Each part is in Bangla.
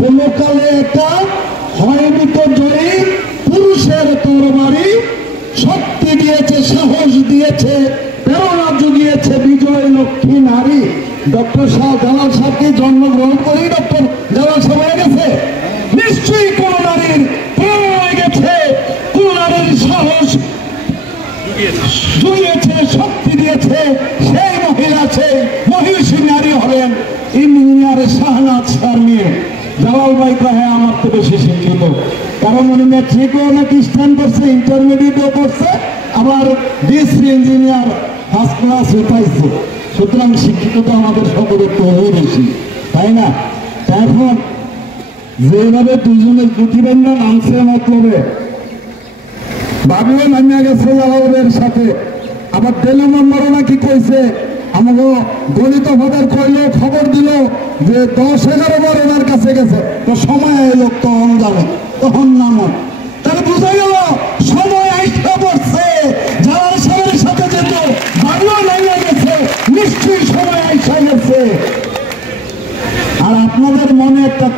কোনকালে এটা হয়নি তো জয়ী, পুরুষের তরবারি শক্তি দিয়েছে, সাহস দিয়েছে, প্রেরণা জুগিয়েছে বিজয় লক্ষ্মী নারী। ডক্টর শাহ জালাল সাহেবকে জন্মগ্রহণ করেই ডক্টর জালাল সাহেব হয়ে গেছে। নিশ্চয়ই কোন নারীর প্রেরণা হয়ে গেছে, কোন নারীর সাহস জুগিয়েছে, শক্তি দিয়েছে, সেই মহিলা, সেই মহিষী নারী হলেন ইঞ্জিনিয়ার শাহনাজ শারমিন। জালাল ভাই কহে আমার তো বেশি শিক্ষিত, কারণ উনি ম্যাট্রিকও নাকি স্ট্যান্ড করছে, ইন্টারমিডিয়েটও করছে, আবার ডিএসসি ইঞ্জিনিয়ার ফার্স্ট ক্লাস উঠাইছে। সুতরাং শিক্ষিত তো আমাদের সকলের তো বেশি, তাই না? এখন যেভাবে দুজনের দুটিবেন না নামছে মতলবে বাবুও নামিয়া গেছে জালালের সাথে, আবার দেলু নম্বরও নাকি কইছে আমাকে গণিত ভাবের কইলো, খবর দিল যে 10-11 বার ওনার কাছে গেছে, তো সময় এলো তখন যাবে, তখন নামো। তাহলে বুঝা গেল সময় আইসা পড়ছে, জালাল সাহেবের সাথে যেত বাবুও নামিয়া গেছে, নিশ্চয়ই সময় আইসা গেছে। আর আপনাদের মনে একটা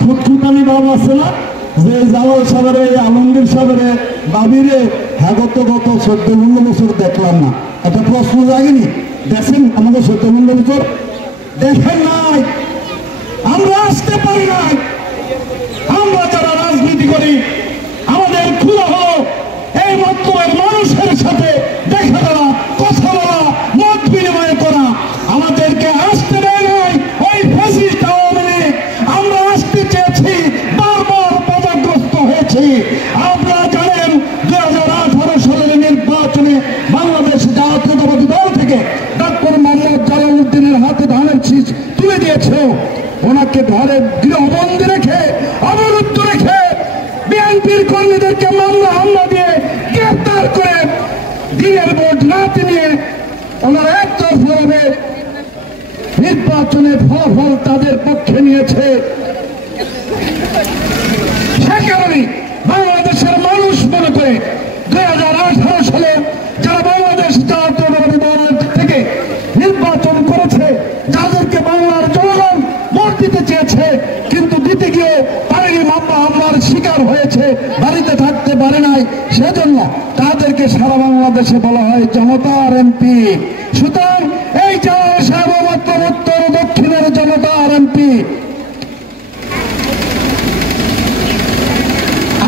খুঁতখুঁতানি ভাব আছে না, যে জালাল সাহেবের এই আলমগীর সাহেবের বাবিরে গত 14-15 বছর দেখলাম না, একটা প্রশ্ন জাগেনি? দেখেন আমাদের 14-15 বছর দেখেন নাই, আমরা আসতে পারি নাই। আমরা যারা রাজনীতি করি আমাদের খোলা হলো এই মতলবের মানুষের সাথে দেখা দেওয়া, কথা বলা, মত বিনিময় করা। আমাদেরকে আসতে দেয় নাই ওই ফ্যাসিস্ট আওয়ামী লীগ। আমরা আসতে চেয়েছি, বারবার বাধাগ্রস্ত হয়েছি। আপনারা জানেন 2018 সালের নির্বাচনে বাংলাদেশ জাতীয়তাবাদী দল থেকে ডক্টর মোহাম্মদ জালালউদ্দিনের হাতে ধানের শীষ তুলে দিয়েছে। ওনাকে ঘরে গৃহবন্দী রেখে, অবরুদ্ধ রেখে, বিএনপির কর্মীদেরকে মামলা হামলা দিয়ে গ্রেফতার করে দিনের ভোট রাতে নিয়ে ওনারা একতরফাভাবে নির্বাচনের ফলাফল তাদের পক্ষে নিয়েছে। সে কারণে বাংলাদেশের মানুষ মনে করে 2018 সালে যারা বাংলাদেশ জাতীয়তাবাদী দল থেকে নির্বাচন করেছে, যাদেরকে বাংলার জনগণ ভোট দিতে চেয়েছে কিন্তু দিতে গিয়ে পারেনি, মামলা হামলার শিকার হয়েছে, বাড়িতে থাকতে পারে নাই, সেজন্য তাদেরকে সারা বাংলাদেশে বলা হয় জনতার এমপি। সুতরাং এই জালাল সাহেব মাত্র উত্তর দক্ষিণের জনতার এমপি।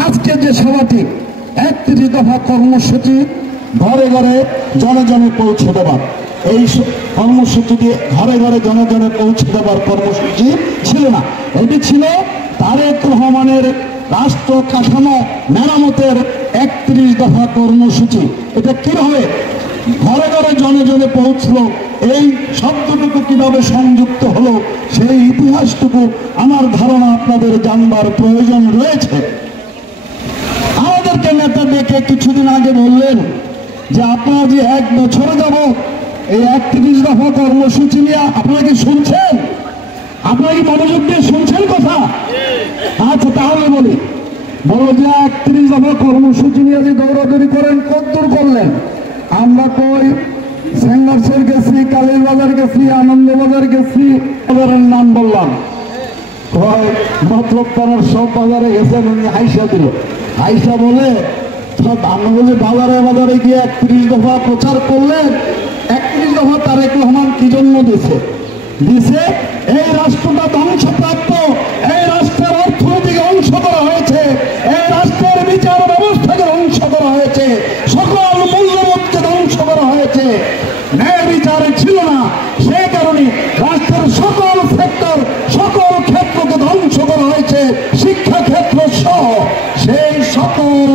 আজকে যে সভাটি 31 দফা কর্মসূচি ঘরে ঘরে জনে জনে পৌঁছে দেবার, এই কর্মসূচিটি ঘরে ঘরে জনে জনে পৌঁছে দেবার কর্মসূচি ছিল না, এটি ছিল তারেক রহমানের রাষ্ট্র কাঠামো মেরামতের 31 দফা কর্মসূচি। এটা কিভাবে ঘরে ঘরে জনে জনে পৌঁছলো, এই শব্দটুকু কিভাবে সংযুক্ত হলো, সেই ইতিহাসটুকু আমার ধারণা আপনাদের জানবার প্রয়োজন রয়েছে। আমাদেরকে নেতা ডেকে কিছুদিন আগে বললেন যে আপনারা যে 1 বছর যাবত এই 31 দফা কর্মসূচি নিয়ে আপনারা কি শুনছেন? আপনারা কি মনোযোগ দিয়ে শুনছেন কথা? আচ্ছা তাহলে বলো যে 31 দফা কর্মসূচি নিয়ে যে দৌড়াদৌড়ি করেন কতদূর করলেন? আমরা কই সেঙ্গারসের গেছি, কালীর বাজার গেছি, আনন্দবাজার গেছি, বাজারের নাম বললাম, মতলব তার সব বাজারে গেছেন। উনি আইসা দিল, আইসা বলে সব আনন্দ বাজারে বাজারে গিয়ে 31 দফা প্রচার করলেন। 31 দফা তারেক রহমান কি জন্য দিছে? এই রাষ্ট্রটা ধ্বংসপ্রাপ্ত, এই রাষ্ট্রের অর্থনৈতিক অংশ করা হয়েছে, এই রাষ্ট্রের বিচার ব্যবস্থাকে ধ্বংস করা হয়েছে, সকল মূল্যবোধকে ধ্বংস করা হয়েছে, ন্যায় বিচার ছিল না। সে কারণে রাষ্ট্রের সকল সেক্টর, সকল ক্ষেত্রকে ধ্বংস করা হয়েছে, শিক্ষা ক্ষেত্র সহ সেই সকল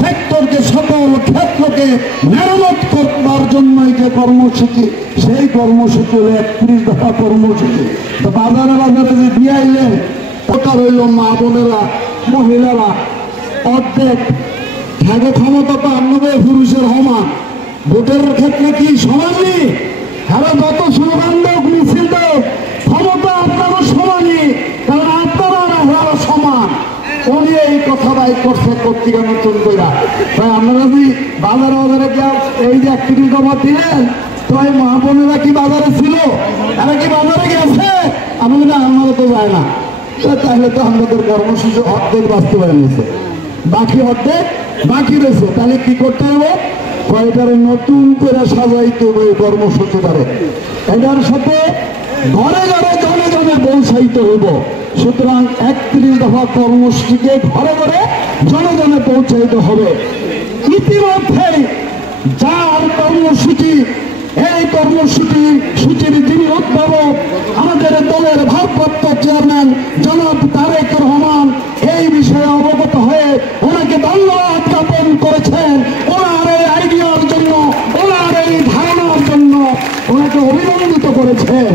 সেক্টরকে, সকল ক্ষেত্রকে মেরামত করবার জন্যই যে কর্মসূচি, সেই কর্মসূচি 31 দফা কর্মসূচি। তো বাজারে বাজারে যে দিয়ে আইলেন, ওটা রইল মা বোনেরা, মহিলারা অর্ধেক থাকে ক্ষমতা তো 90 পুরুষের সমান, ভোটের ক্ষেত্রে কি সমান নেই? হ্যাঁ, যত স্লোগান দেখ, মিছিল দেখ, ক্ষমতা আপনারও সমানই, কারণ আপনারা না সমান। উনি এই কথা দায়ী করছে পত্রিকা নতুন কইরা। তাই আমরা যদি বাজারে বাজারে এই যে 31 দফা দিলেন, তো এই মা বোনেরা কি বাজারে ছিল? এরা কি বাজারে গেছে? আমি আমারও তো চায় না, তাহলে তো আমাদের কর্মসূচি অর্ধেক বাস্তবায়ন হয়েছে, বাকি অর্ধেক বাকি রয়েছে। তাহলে কি করতে হবে? কয়টারে নতুন করে সাজাইতে হবে কর্মসূচিটারে, এটার সাথে ঘরে ঘরে জনে জনে পৌঁছাইতে হইব। সুতরাং 31 দফা কর্মসূচিকে ঘরে ঘরে জনে জনে পৌঁছাইতে হবে। ইতিমধ্যে যার কর্মসূচি, এই কর্মসূচির যিনি উদ্ভাবক আমাদের দলের ভারপ্রাপ্ত চেয়ারম্যান জনাব তারেক রহমান, এই বিষয়ে অবগত হয়ে ওনাকে ধন্যবাদ জ্ঞাপন করেছেন। ওনার এই আইডিয়ার জন্য, ওনার এই ধারণার জন্য ওনাকে অভিনন্দিত করেছেন।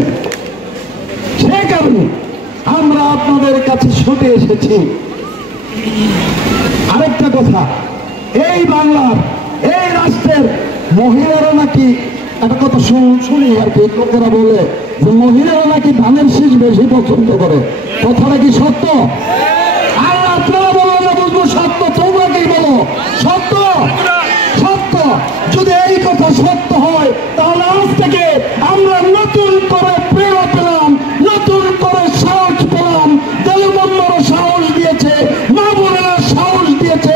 সে কারণে আমরা আপনাদের কাছে ছুটে এসেছি। আরেকটা কথা, এই বাংলার, এই রাষ্ট্রের মহিলারা নাকি, একটা কথা শুনি আর কি, লোকেরা বলে যে মহিলারা নাকি ধানের শীষ বেশি পছন্দ করে। কথাটা কি সত্য? আর আপনারা বলো না বুঝবো সত্য, তোমরা কি বলো সত্য? সত্য। যদি এই কথা সত্য হয় তাহলে আজ থেকে আমরা নতুন করে প্রেরণা পেলাম, নতুন করে সাহস পেলাম। দেলবন্ধরা সাহস দিয়েছে, মা বোনেরা সাহস দিয়েছে।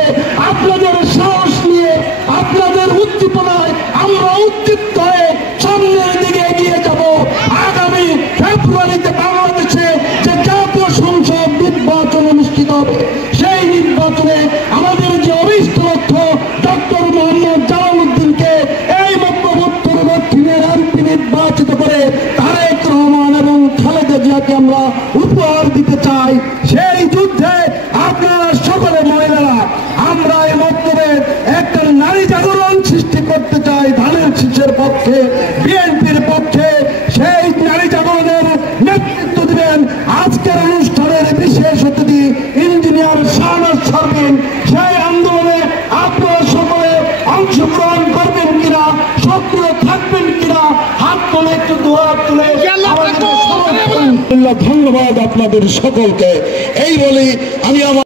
আপনাদের সাহস নিয়ে, আপনাদের উদ্দীপনায় আমরা উদ্দীপ্ত হয়ে সামনের দিকে এগিয়ে যাব। আগামী ফেব্রুয়ারিতে বাংলাদেশে যে জাতীয় সংসদ নির্বাচন অনুষ্ঠিত হবে, সেই নির্বাচনে আমাদের যে অভিষ্ট লক্ষ্য ডক্টর মোহাম্মদ জালালউদ্দিনকে এই মধ্যবর্তী দক্ষিণের এমপি নির্বাচিত করে তারেক রহমান এবং খালেদা জিয়াকে আমরা উপহার দিতে চাই। সেই যুদ্ধে আপনারা সকলে মহিলারা, আমরা এই মধ্যে একটা নারী জাগরণ সৃষ্টি করতে চাই ধানের শীষের পক্ষে, বিএনপির পক্ষে। সেই নারী জাগরণের নেতৃত্ব দিবেন আজকের অনুষ্ঠানের বিশেষ অতিথি ইঞ্জিনিয়ার শাহনাজ শারমিন। সেই আন্দোলনে আপনারা সকলে অংশগ্রহণ করবেন কিনা, সক্রিয় থাকবেন কিনা, হাত তুলে একটু দুহাত তুলে ধন্যবাদ আপনাদের সকলকে। এই বলি আমি আমার